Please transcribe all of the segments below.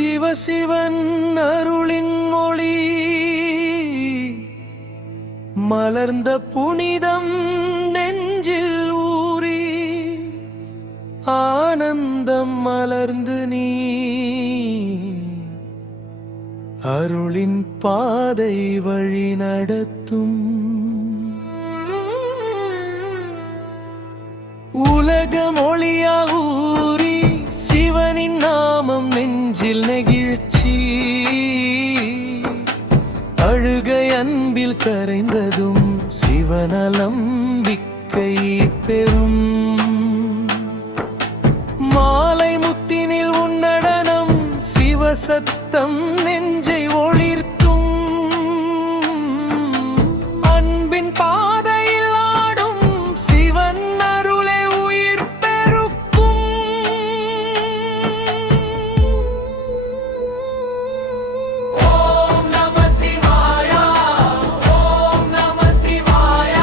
சிவசிவன் அருளின் மொழி மலர்ந்த புனிதம் நெஞ்சில் ஊறி ஆனந்தம் மலர்ந்து நீ அருளின் பாதை வழி நடத்தும் உலக மொழியாக ஊறி சிவனின் நாமம் நெஞ்சில் நெகிழ்ச்சி அழுகை அன்பில் கரைந்ததும் சிவநலம்பிக்கை பெறும் மாலை முத்தினில் உன்னடனம் சிவசத்தம் நெஞ்சை ஒளிர்த்தும் அன்பின் பாதையில் ஆடும் சிவன் அருளே உயிர் பெருக்கும் ஓம் நம சிவாய ஓம் நம சிவாய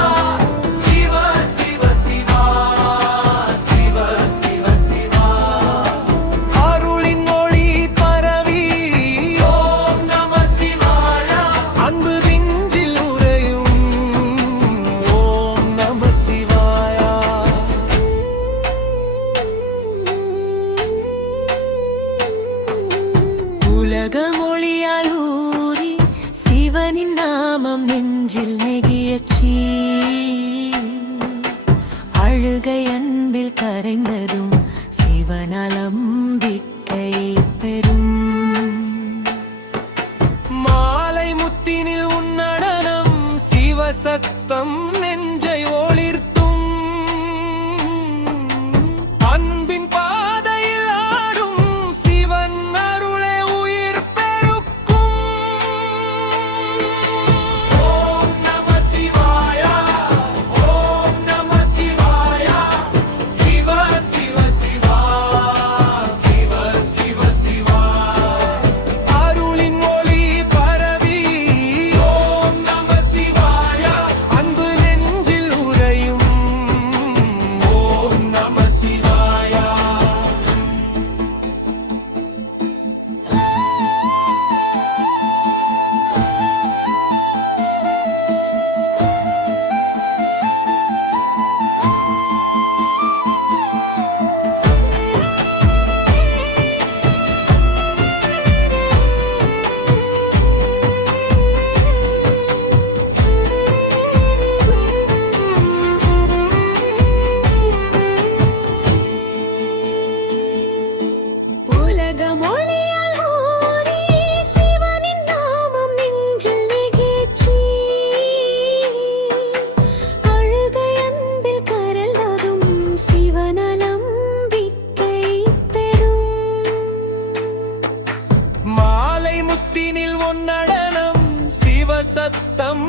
சிவ சிவ சிவா சிவ சிவ சிவா அருளின் மொழி பரவி ஓம் நம சிவாய அன்பு நெஞ்சில் உறையும் ஓம் நம சிவாய உலக மொழியால் ஊறி சிவனின் நாமம் நெஞ்சில் நெகிழச்சி அழுகை அன்பில் கரைந்ததும் சிவநலம்பிக்கை பெறும் மாலை முத்தினில் உன்னடனம் சிவசத்தம் நெஞ்சை ஒளிர்த்தும் அன்பின் பாதையில் ஆடும் சிவன் அருளே உயிர் பெருக்கும் ஓம் நம சிவாய ஓம் நம சிவாய சிவ சிவ சிவா சிவ சிவ சிவா அருளின் மொழி பரவி ஓம் நம சிவாய அன்பு நெஞ்சில் உறையும் ஓம் நம சிவாய உலக மொழியால் ஊறி சிவனின் நாமம் நெஞ்சில் நெகிழ்ச்சி அழுகை அன்பில் கரைந்ததும் சிவநலம்பிக்கை பெறும் மாலை முத்தினில் ஒன்னடனம் சிவசத்தம்